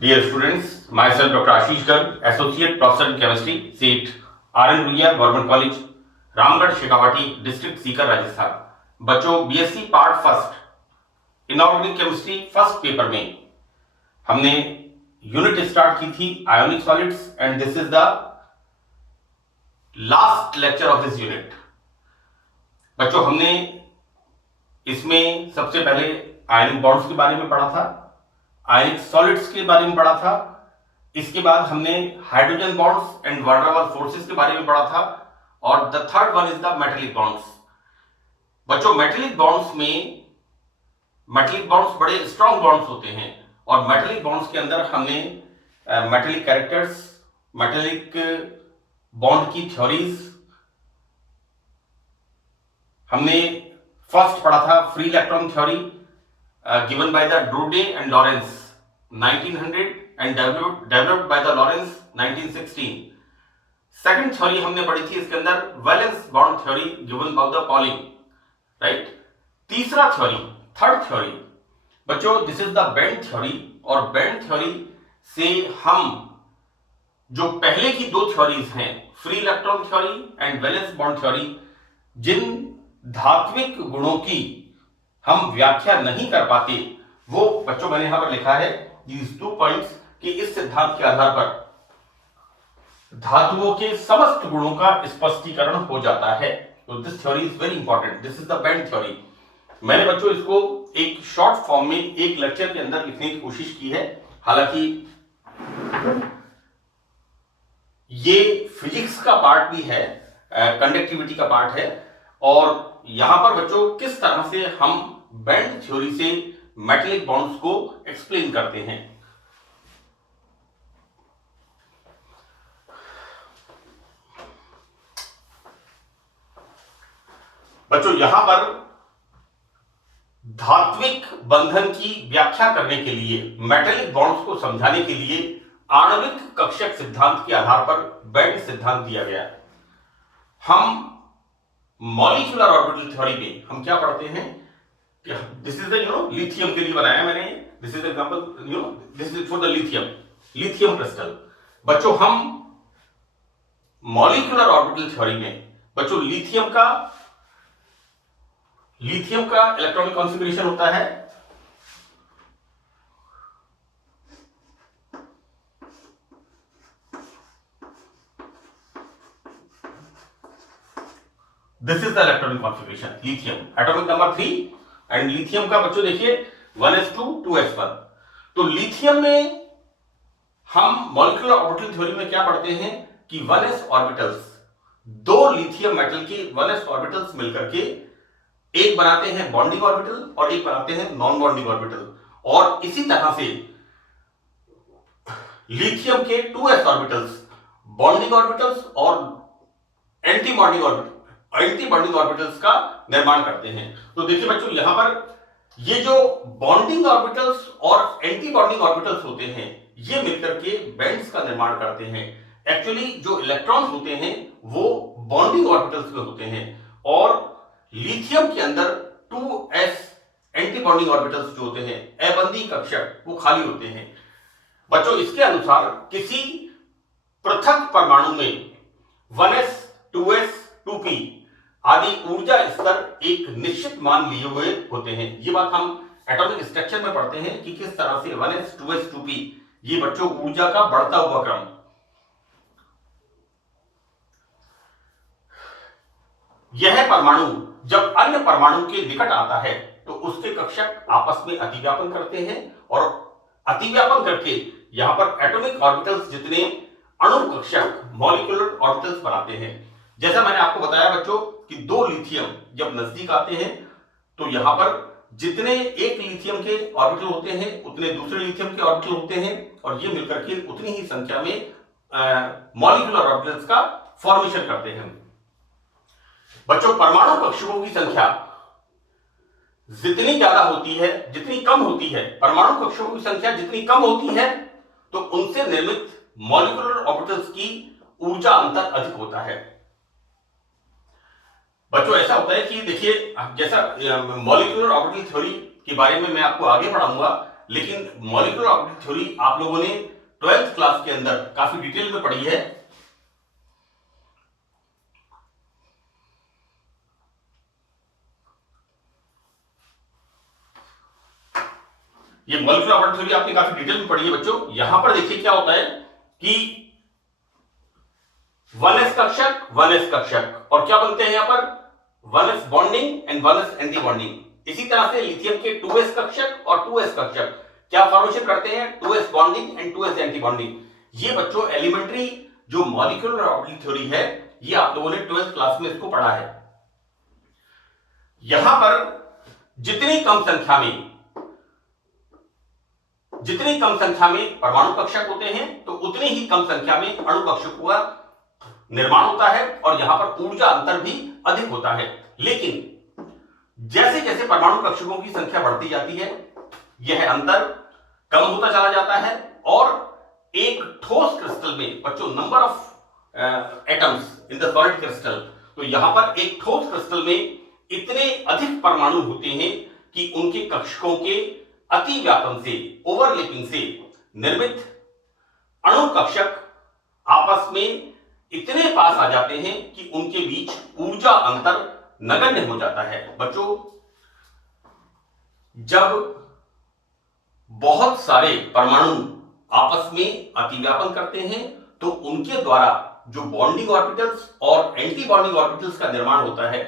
Dear students, myself Dr. Ashish Garg, Associate Professor in Chemistry, seat RN Ruia, Government College, Ramgarh Shekhawati, district Sikar, Rajasthan. बच्चों, BSc part first inorganic chemistry first paper में हमने unit start की थी ionic solids and this is the last lecture of this unit. बच्चों, हमने इसमें सबसे पहले आयनिक बॉन्ड्स के बारे में पढ़ा था, आयनिक सॉलिड्स के बारे में पढ़ा था। इसके बाद हमने hydrogen bonds and van der Waals forces के बारे में पढ़ा था और the third one is the metallic bonds. बच्चों, मेटेलिक बॉन्ड्स बड़े स्ट्रॉन्ग बॉन्ड्स होते हैं और मेटेलिक बॉन्ड्स के अंदर हमने मेटेलिक कैरेक्टर्स, मेटेलिक बॉन्ड की थ्योरीज हमने फर्स्ट पढ़ा था। Free electron theory given by the Drude and Lorentz 1900 and developed by the Lorentz 1916। Second theory हमने पढ़ी थी, इसके अंदर valence bond theory given by the Pauling, right. तीसरा थ्योरी, थर्ड थ्योरी बच्चों, this is the band theory और band theory से हम जो पहले की दो थ्योरीज हैं, free electron theory and valence bond theory, जिन धात्विक गुणों की हम व्याख्या नहीं कर पाते, वो बच्चों मैंने यहां पर लिखा है these 2 points कि इस सिद्धांत के आधार पर धातुओं के समस्त गुणों का स्पष्टीकरण हो जाता है। तो this theory is very important, this is the band theory. मैंने बच्चों इसको एक शॉर्ट फॉर्म में एक लेक्चर के अंदर लिखने की कोशिश की है, हालांकि ये फिजिक्स का पार्ट भी है, कंडक्टिविटी का पार्ट है और यहां पर बच्चों किस तरह से हम बैंड थ्योरी से मेटेलिक बॉन्ड्स को एक्सप्लेन करते हैं। बच्चों, यहां पर धात्विक बंधन की व्याख्या करने के लिए, मेटेलिक बॉन्ड्स को समझाने के लिए आणविक कक्षक सिद्धांत के आधार पर बैंड सिद्धांत दिया गया। हम मॉलिक्यूलर ऑर्बिटल थ्योरी में हम क्या पढ़ते हैं, दिस इज द लिथियम के लिए बनाया मैंने, this is example, this is for the lithium crystal. बच्चों, हम मॉलिक्यूलर ऑर्बिटल थ्योरी में बच्चों लिथियम का इलेक्ट्रॉनिक कॉन्फ़िगरेशन होता है this is the electronic configuration lithium, atomic number 3 and lithium का बच्चों देखिए 1s2 2s1। तो लिथियम में हम मॉलिक्यूलर ऑर्बिटल थ्योरी में क्या पढ़ते हैं कि 1s ऑर्बिटल्स, दो लिथियम मेटल के 1s ऑर्बिटल्स मिलकर के एक बनाते हैं बॉन्डिंग ऑर्बिटल और एक बनाते हैं नॉन बॉन्डिंग ऑर्बिटल, और इसी तरह से लिथियम के 2s ऑर्बिटल्स बॉन्डिंग ऑर्बिटल्स और एंटी बॉन्डिंग ऑर्बिटल्स का निर्माण करते हैं। तो देखिए बच्चों, यहां पर ये जो बॉन्डिंग ऑर्बिटल्स और एंटी बॉन्डिंग ऑर्बिटल्स होते हैं, ये मिलकर के बैंड्स का निर्माण करते हैं। एक्चुअली जो इलेक्ट्रॉन्स होते हैं वो बॉन्डिंग ऑर्बिटल्स में होते हैं और लिथियम के अंदर 2s एंटी बॉन्डिंग ऑर्बिटल्स जो होते हैं, अबंधी कक्षक, वो खाली होते हैं। बच्चों, इसके अनुसार किसी पृथक परमाणु में 1s 2s 2p आदि ऊर्जा स्तर एक निश्चित मान लिए हुए होते हैं। ये बात हम एटॉमिक स्ट्रक्चर में पढ़ते हैं कि किस तरह से 1s 2s 2p, ये बच्चों ऊर्जा का बढ़ता हुआ क्रम। यह परमाणु जब अन्य परमाणु के निकट आता है तो उसके कक्षक आपस में अतिव्यापन करते हैं और अतिव्यापन करके यहां पर एटॉमिक ऑर्बिटल्स जितने अणु कक्षक मॉलिक्यूलर ऑर्बिटल्स बनाते हैं। जैसा मैंने आपको बताया बच्चों कि दो लिथियम जब नजदीक आते हैं तो यहां पर जितने एक लिथियम के ऑर्बिटल होते हैं उतने दूसरे लिथियम के ऑर्बिटल होते हैं और ये मिलकर के उतनी ही संख्या में मॉलिक्यूलर ऑर्बिटल्स का फॉर्मेशन करते हैं। बच्चों, परमाणु कक्षकों की संख्या जितनी ज्यादा होती है, जितनी कम होती है, परमाणु कक्षकों की संख्या जितनी कम होती है तो उनसे निर्मित मॉलिक्यूलर ऑर्बिटल्स की ऊर्जा अंतर अधिक होता है। बच्चों, ऐसा होता है कि देखिए, जैसा मॉलिक्यूलर ऑर्बिटल थ्योरी के बारे में मैं आपको आगे पढ़ाऊंगा, लेकिन मॉलिक्यूलर ऑर्बिटल थ्योरी आप लोगों ने 12th क्लास के अंदर काफी डिटेल में पढ़ी है। ये मॉलिक्यूलर ऑर्बिटल थ्योरी आपने काफी डिटेल में पढ़ी है बच्चों। यहां पर देखिए क्या होता है कि 1s कक्षक 1s कक्षक और क्या बनते हैं यहां पर 1s bonding and 1s anti bonding. इसी तरह से लिथियम के 2s कक्षक और 2s कक्षक क्या फॉर्मेशन करते हैं 2s bonding and 2s anti bonding. ये बच्चों एलिमेंट्री जो मॉलिक्यूलर ऑर्बिटल थ्योरी है ये आप लोगों ने 12th क्लास में इसको पढ़ा है। यहां पर जितनी कम संख्या में परमाणु कक्षक होते हैं तो उतनी ही कम संख्या में अणु कक्षकों का निर्माण होता है और यहां पर ऊर्जा अंतर भी अधिक होता है। लेकिन जैसे जैसे परमाणु कक्षकों की संख्या बढ़ती जाती है यह अंतर कम होता चला जाता है और एक ठोस क्रिस्टल में बच्चों number of atoms in the solid crystal, तो यहां पर एक ठोस क्रिस्टल में इतने अधिक परमाणु होते हैं कि उनके कक्षकों के अति व्यापन से ओवरलैपिंग से निर्मित अणु कक्षक आपस में इतने पास आ जाते हैं कि उनके बीच ऊर्जा अंतर नगण्य हो जाता है। बच्चों जब बहुत सारे परमाणु आपस में अतिव्यापन करते हैं तो उनके द्वारा जो बॉन्डिंग ऑर्बिटल्स और एंटी बॉन्डिंग ऑर्बिटल्स का निर्माण होता है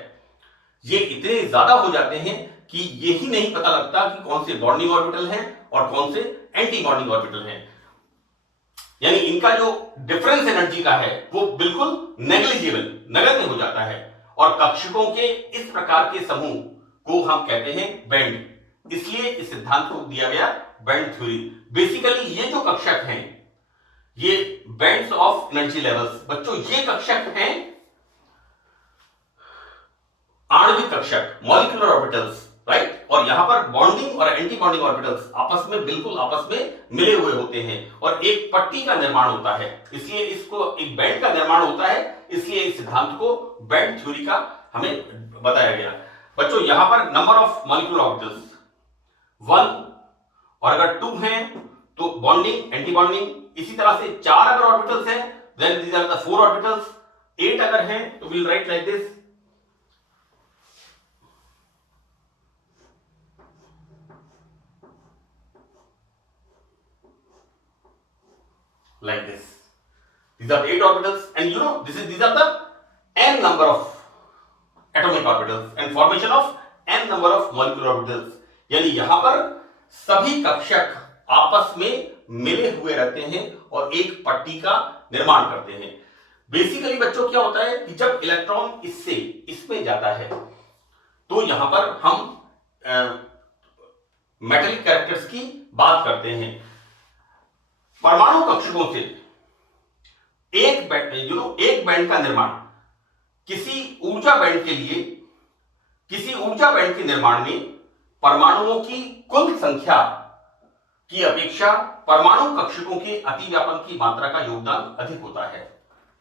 ये इतने ज्यादा हो जाते हैं कि यही नहीं पता लगता कि कौन से बॉन्डिंग ऑर्बिटल हैं और कौन से एंटी बॉन्डिंग ऑर्बिटल हैं। यानी इनका जो डिफरेंस एनर्जी का है वो बिल्कुल नेग्लिजिबल नगण्य हो जाता है और कक्षकों के इस प्रकार के समूह को हम कहते हैं बैंड। इसलिए इस सिद्धांत को दिया गया बैंड थ्योरी। बेसिकली ये जो कक्षक हैं ये बैंड्स ऑफ एनर्जी लेवल्स। बच्चों ये कक्षक हैं आणविक कक्षक मॉलिक्यूलर ऑर्बिटल्स, राइट। और यहां पर बॉन्डिंग और एंटी बॉन्डिंग ऑर्बिटल्स आपस में मिले हुए होते हैं और एक पट्टी का निर्माण होता है, इसलिए इसको एक बैंड का निर्माण होता है। इसलिए इस सिद्धांत को बैंड थ्योरी का हमें बताया गया। बच्चों यहां पर नंबर ऑफ मॉलिक्यूलर ऑर्बिटल्स 1 और अगर 2 हैं तो बॉन्डिंग एंटी बॉन्डिंग। इसी तरह से 4 अगर ऑर्बिटल्स हैं then these are the 4 orbitals. 8 अगर हैं तो will write like this, like this. These are 8 orbitals and you know these are the n number of atomic orbitals and formation of n number of molecular orbitals। यानी यहां पर सभी कक्षक आपस में मिले हुए रहते हैं और एक पट्टी का निर्माण करते हैं। बेसिकली बच्चों क्या होता है कि जब इलेक्ट्रॉन इससे इसमें जाता है तो यहां पर हम मेटेलिक कैरेक्टर्स की बात करते हैं। परमाणु कक्षकों से एक बैंड का निर्माण किसी ऊर्जा बैंड के निर्माण में परमाणुओं की कुल संख्या की अपेक्षा परमाणु कक्षकों के अतिव्यापन की मात्रा का योगदान अधिक होता है।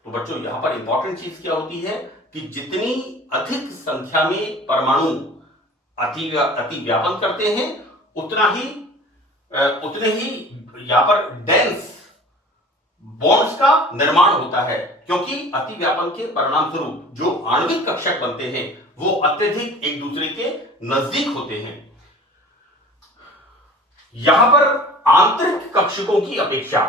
तो बच्चों यहां पर इंपॉर्टेंट चीज क्या होती है कि जितनी अधिक संख्या में परमाणु अतिव्यापन करते हैं उतने ही यहां पर डेंस बॉन्ड्स का निर्माण होता है, क्योंकि अतिव्यापन के परिणाम स्वरूप जो आणविक कक्षक बनते हैं वो अत्यधिक एक दूसरे के नजदीक होते हैं। यहां पर आंतरिक कक्षकों की अपेक्षा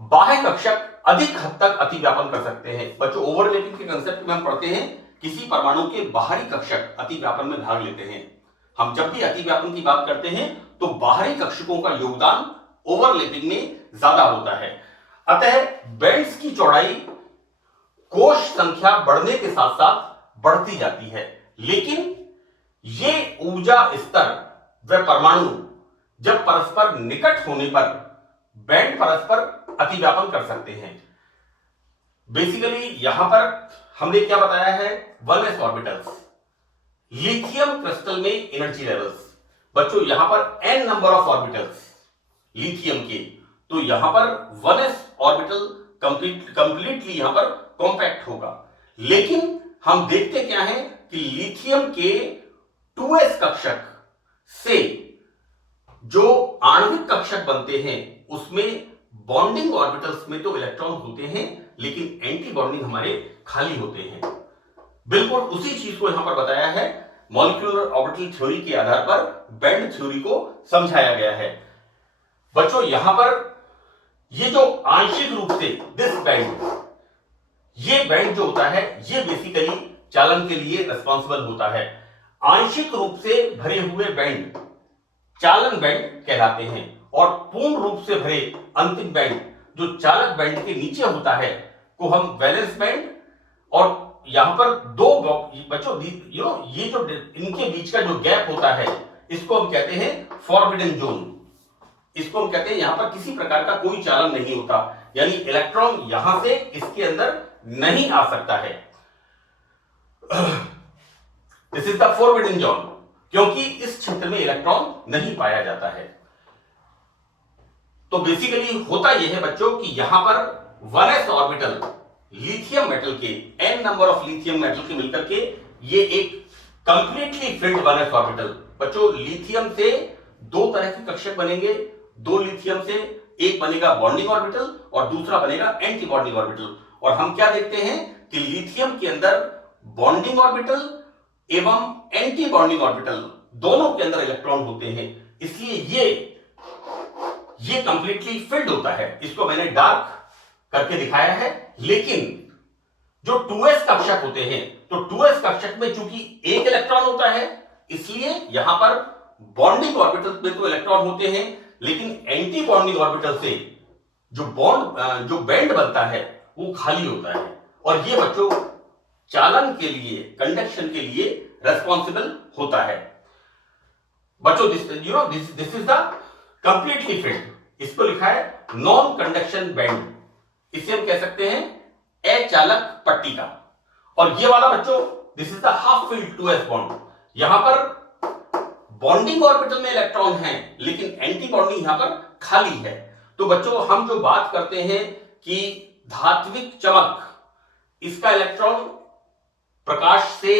बाह्य कक्षक अधिक हद तक अतिव्यापन कर सकते हैं। बच्चों ओवरलैपिंग के कंसेप्ट में हम पढ़ते हैं किसी परमाणु के बाहरी कक्षक अतिव्यापन में भाग लेते हैं। हम जब भी अतिव्यापन की बात करते हैं तो बाहरी कक्षकों का योगदान ओवरलैपिंग में ज्यादा होता है। अतः बैंड्स की चौड़ाई कोश संख्या बढ़ने के साथ साथ बढ़ती जाती है, लेकिन ये ऊर्जा स्तर व परमाणु जब परस्पर निकट होने पर बैंड परस्पर अतिव्यापन कर सकते हैं। बेसिकली यहां पर हमने क्या बताया है 1s ऑर्बिटल्स, लिथियम क्रिस्टल में एनर्जी लेवल्स। बच्चों यहां पर n number of orbitals lithium के, तो यहां पर 1s ऑर्बिटल कंप्लीटली यहां पर कॉम्पैक्ट होगा। लेकिन हम देखते क्या है कि लिथियम के 2s कक्षक से जो आणविक कक्षक बनते हैं उसमें बॉन्डिंग ऑर्बिटल्स में तो इलेक्ट्रॉन होते हैं, लेकिन एंटी बॉन्डिंग हमारे खाली होते हैं। बिल्कुल उसी चीज को यहां पर बताया है, मॉलिक्यूलर ऑर्बिटल थ्योरी के आधार पर बैंड थ्योरी को समझाया गया है। बच्चों यहां पर ये जो आंशिक रूप से दिस बैंड, ये बैंड जो होता है ये बेसिकली चालन के लिए रिस्पॉन्सिबल होता है। आंशिक रूप से भरे हुए बैंड चालन बैंड कहलाते हैं, और पूर्ण रूप से भरे अंतिम बैंड जो चालक बैंड के नीचे होता है को हम वैलेंस बैंड, और यहां पर दो बच्चों ये जो इनके बीच का जो गैप होता है इसको हम कहते हैं फॉरबिडन जोन। इसको हम कहते हैं यहां पर किसी प्रकार का कोई चालन नहीं होता, यानी इलेक्ट्रॉन यहां से इसके अंदर नहीं आ सकता है। This is the forbidden zone, क्योंकि इस क्षेत्र में इलेक्ट्रॉन नहीं पाया जाता है। तो बेसिकली होता यह है बच्चों कि यहां पर 1s ऑर्बिटल लिथियम मेटल के n number of lithium metal के मिलकर के ये एक कंप्लीटली फिल्ड 1s ऑर्बिटल। बच्चों लिथियम से दो तरह के कक्षक बनेंगे, दो लिथियम से एक बनेगा बॉन्डिंग ऑर्बिटल और दूसरा बनेगा एंटी बॉन्डिंग ऑर्बिटल। और हम क्या देखते हैं कि लिथियम के अंदर बॉन्डिंग ऑर्बिटल एवं एंटी बॉन्डिंग ऑर्बिटल दोनों के अंदर इलेक्ट्रॉन होते हैं, इसलिए ये कंप्लीटली फिल्ड होता है। इसको मैंने डार्क करके दिखाया है। लेकिन जो 2s कक्षक होते हैं, तो 2s कक्षक में चूंकि एक इलेक्ट्रॉन होता है, इसलिए यहां पर बॉन्डिंग ऑर्बिटल में तो इलेक्ट्रॉन होते हैं, लेकिन एंटी बॉन्डिंग ऑर्बिटल से जो बैंड बनता है वो खाली होता है। और ये बच्चों चालन के लिए, कंडक्शन के लिए रेस्पॉन्सिबल होता है। बच्चों this is the completely filled. इसको लिखा है नॉन कंडक्शन बैंड, इसे हम कह सकते हैं अचालक पट्टी का। और ये वाला बच्चों this is the half filled 2s bond. यहां पर बॉन्डिंग ऑर्बिटल में इलेक्ट्रॉन है, लेकिन एंटी बॉन्डिंग यहां पर खाली है। तो बच्चों हम जो बात करते हैं कि धात्विक चमक, इसका इलेक्ट्रॉन प्रकाश से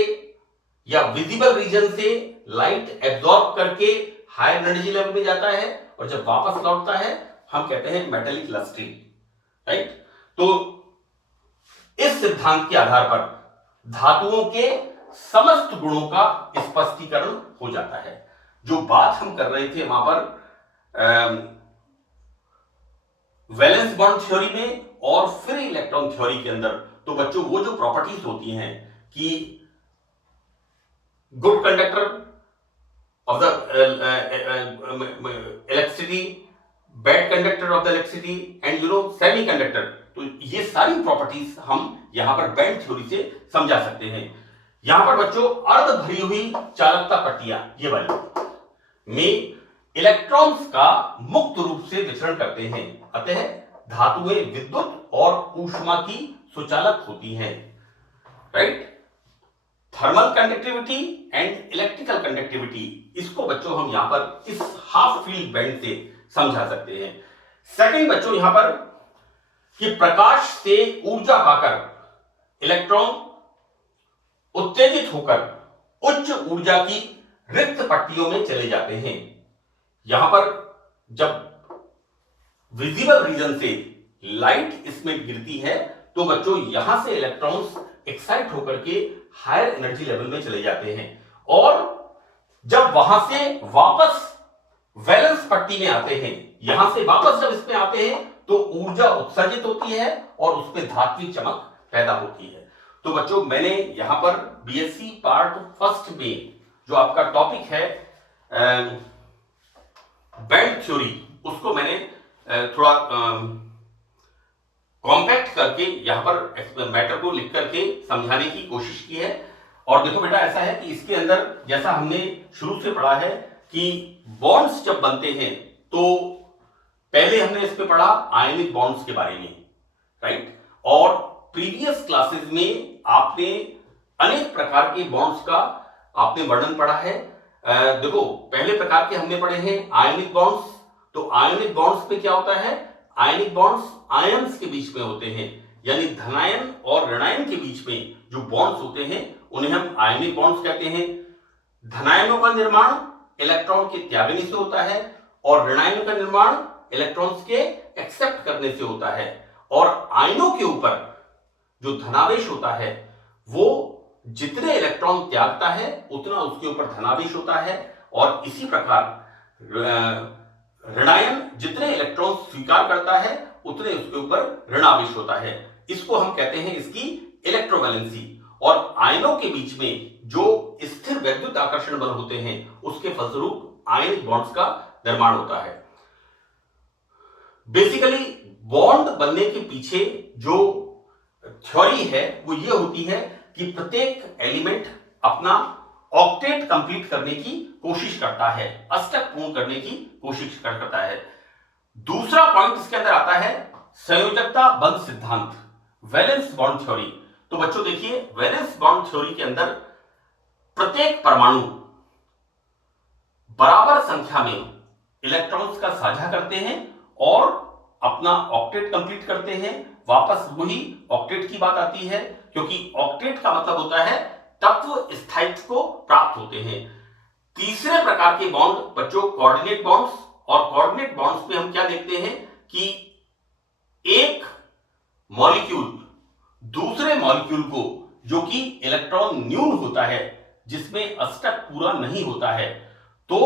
या विजिबल रीजन से लाइट एब्जॉर्ब करके हायर एनर्जी लेवल में जाता है, और जब वापस लौटता है हम कहते हैं मेटेलिक लस्ट्री, राइट। तो इस सिद्धांत के आधार पर धातुओं के समस्त गुणों का स्पष्टीकरण हो जाता है। जो बात हम कर रहे थे वहां पर वैलेंस बॉन्ड थ्योरी में और फिर इलेक्ट्रॉन थ्योरी के अंदर, तो बच्चों वो जो प्रॉपर्टीज होती हैं कि good conductor of the electricity, bad conductor of the electricity, and semiconductor, तो ये सारी प्रॉपर्टीज हम यहां पर बैंड थ्योरी से समझा सकते हैं। यहां पर बच्चों अर्ध भरी हुई चालकता पट्टियां ये वाली में इलेक्ट्रॉन्स का मुक्त रूप से विचरण करते हैं, अतः धातुएं विद्युत और ऊष्मा की सुचालक होती हैं, right. Thermal conductivity and electrical conductivity, इसको बच्चों हम यहां पर इस हाफ फील्ड बैंड से समझा सकते हैं। सेकंड बच्चों यहां पर कि प्रकाश से ऊर्जा पाकर इलेक्ट्रॉन उत्तेजित होकर उच्च ऊर्जा की रिक्त पट्टियों में चले जाते हैं। यहां पर जब विजिबल रीजन से लाइट इसमें गिरती है, तो बच्चों यहां से इलेक्ट्रॉन्स एक्साइट होकर के हायर एनर्जी लेवल में चले जाते हैं, और जब वहां से वापस वैलेंस पट्टी में आते हैं, यहां से वापस जब इसमें आते हैं तो ऊर्जा उत्सर्जित होती है और उसमें धात्विक चमक पैदा होती है। तो बच्चों मैंने यहां पर बीएससी पार्ट फर्स्ट में जो आपका टॉपिक है बैंड थ्योरी, उसको मैंने थोड़ा कॉम्पैक्ट करके यहां पर मैटर को लिख करके समझाने की कोशिश की है। और देखो बेटा ऐसा है कि इसके अंदर जैसा हमने शुरू से पढ़ा है कि बॉन्ड्स जब बनते हैं, तो पहले हमने इस पे पढ़ा आयनिक बॉन्ड्स के बारे में, राइट। और प्रीवियस क्लासेस में आपने अनेक प्रकार के बॉन्ड्स का आपने वर्णन पढ़ा है। देखो पहले प्रकार के हमने पढ़े हैं आयनिक बॉन्ड्स। तो आयनिक बॉन्ड्स पे क्या होता है, आयनिक बॉन्ड्स आयंस के बीच में होते हैं, यानी धनायन और ऋणायन के बीच में जो बॉन्ड्स होते हैं उन्हें हम आयनिक बॉन्ड्स कहते हैं। धनायनों का निर्माण इलेक्ट्रॉन के त्यागने से होता है और ऋणायन का निर्माण इलेक्ट्रॉन्स के एक्सेप्ट करने से होता है, और आयनों के ऊपर जो धनावेश होता है वो जितने इलेक्ट्रॉन त्यागता है उतना उसके ऊपर धनावेश होता है, और इसी प्रकार ऋणायन जितने इलेक्ट्रॉन स्वीकार करता है उतने उसके ऊपर ऋणावेश होता है। इसको हम कहते हैं इसकी इलेक्ट्रोवैलेंसी। और आयनों के बीच में जो स्थिर वैद्युत आकर्षण बल होते हैं उसके फलस्वरूप आयनिक बॉन्ड्स का निर्माण होता है। बेसिकली बॉन्ड बनने के पीछे जो थ्योरी है वो ये होती है कि प्रत्येक एलिमेंट अपना ऑक्टेट कंप्लीट करने की कोशिश करता है, अष्टक पूर्ण करने की कोशिश करता है। दूसरा पॉइंट इसके अंदर आता है संयोजकता बंध सिद्धांत, वैलेंस बॉन्ड थ्योरी। तो बच्चों देखिए, वैलेंस बॉन्ड थ्योरी के अंदर प्रत्येक परमाणु बराबर संख्या में इलेक्ट्रॉन्स का साझा करते हैं और अपना ऑक्टेट कंप्लीट करते हैं। वापस वही ऑक्टेट की बात आती है, क्योंकि ऑक्टेट का मतलब होता है तत्व स्थायित्व को प्राप्त होते हैं। तीसरे प्रकार के बॉन्ड बच्चों कोऑर्डिनेट बॉन्ड्स, और कोऑर्डिनेट बॉन्ड्स में हम क्या देखते हैं कि एक मॉलिक्यूल दूसरे मॉलिक्यूल को, जो कि इलेक्ट्रॉन न्यून होता है, जिसमें अष्टक पूरा नहीं होता है, तो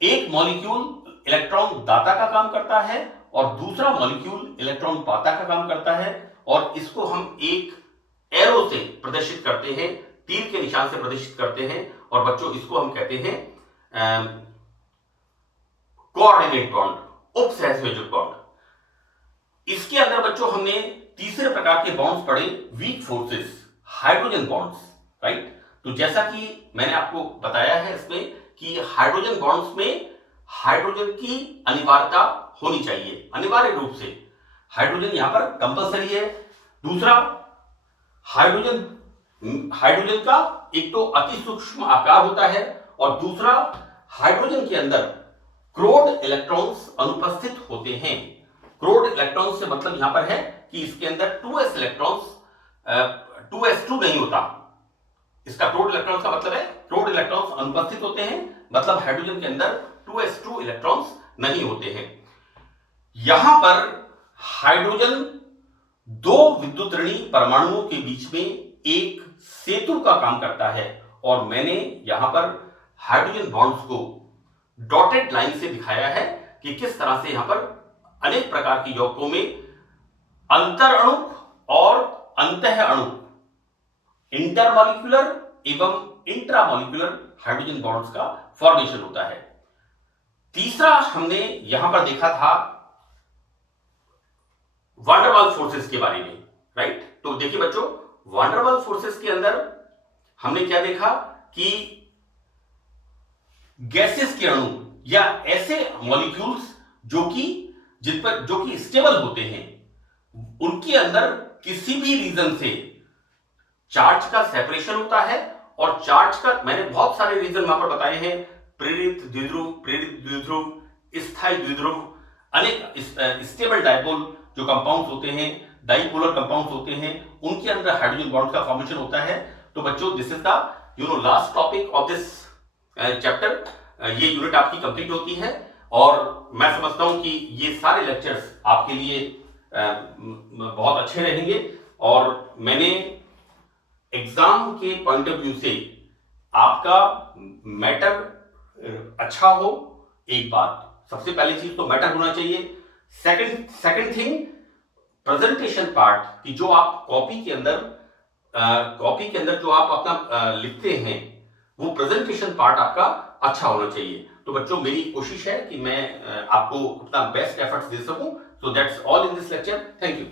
एक मॉलिक्यूल इलेक्ट्रॉन दाता का काम करता है और दूसरा मॉलिक्यूल इलेक्ट्रॉन पाता का काम करता है, और इसको हम एक एरो से प्रदर्शित करते हैं, तीर के निशान से प्रदर्शित करते हैं, और बच्चों इसको हम कहते हैं कोऑर्डिनेट बॉन्ड, उपसहसंयोजक बॉन्ड। इसके अंदर बच्चों हमने तीसरे प्रकार के बॉन्ड्स पढ़े, weak forces, hydrogen bonds, right. तो जैसा कि मैंने आपको बताया है इसमें कि हाइड्रोजन बॉन्ड्स में हाइड्रोजन की अनिवार्यता होनी चाहिए, अनिवार्य रूप से हाइड्रोजन यहां पर कंपलसरी है। दूसरा, हाइड्रोजन का एक तो अति सूक्ष्म आकार होता है, और दूसरा हाइड्रोजन के अंदर क्रोड इलेक्ट्रॉन्स अनुपस्थित होते हैं। क्रोड इलेक्ट्रॉन्स से मतलब यहां पर है कि इसके अंदर 2s इलेक्ट्रॉन्स, 2s2 नहीं होता। इसका क्रोड इलेक्ट्रॉन्स का मतलब है क्रोड इलेक्ट्रॉन्स अनुपस्थित होते हैं, मतलब हाइड्रोजन के अंदर 2s2 इलेक्ट्रॉन्स नहीं होते हैं। यहां पर हाइड्रोजन दो विद्युत ऋणी परमाणुओं के बीच में एक सेतु का काम करता है, और मैंने यहां पर हाइड्रोजन बॉन्ड्स को डॉटेड लाइन से दिखाया है कि किस तरह से यहां पर अनेक प्रकार की यौगिकों में अंतर अणु और अंतः अणु, इंटरमॉलिक्यूलर एवं इंट्रामॉलिक्यूलर हाइड्रोजन बॉन्ड्स का फॉर्मेशन होता है। तीसरा हमने यहां पर देखा था वान डेर वाल्स फोर्सेस के बारे में, राइट। तो देखिए बच्चों, वान डेर वाल्स फोर्सेस के अंदर हमने क्या देखा कि गैसेस के अणु या ऐसे मॉलिक्यूल्स जो कि स्टेबल होते हैं, उनके अंदर किसी भी रीजन से चार्ज का सेपरेशन होता है, और चार्ज का मैंने बहुत सारे रीजन वहां पर बताए हैं, प्रेरित द्विध्रुव, स्थायी द्विध्रुव, अनेक स्टेबल डायपोल जो कंपाउंड्स होते हैं, डाइपोलर कंपाउंड्स होते हैं, उनके अंदर हाइड्रोजन बॉन्ड का फॉर्मेशन होता है। तो बच्चों, this is the last topic of this chapter. ये यूनिट आपकी कंप्लीट होती है, और मैं समझता हूं कि ये सारे लेक्चर्स आपके लिए बहुत अच्छे रहेंगे, और मैंने एग्जाम के पॉइंट ऑफ व्यू से आपका मैटर अच्छा हो, एक बात, सबसे पहली चीज तो मैटर होना चाहिए। सेकंड थिंग, प्रेजेंटेशन पार्ट की जो आप कॉपी के अंदर जो आप अपना लिखते हैं, वो प्रेजेंटेशन पार्ट आपका अच्छा होना चाहिए। तो बच्चों, मेरी कोशिश है कि मैं आपको अपना बेस्ट एफर्ट्स दे सकूं। So that's all in this lecture. Thank you.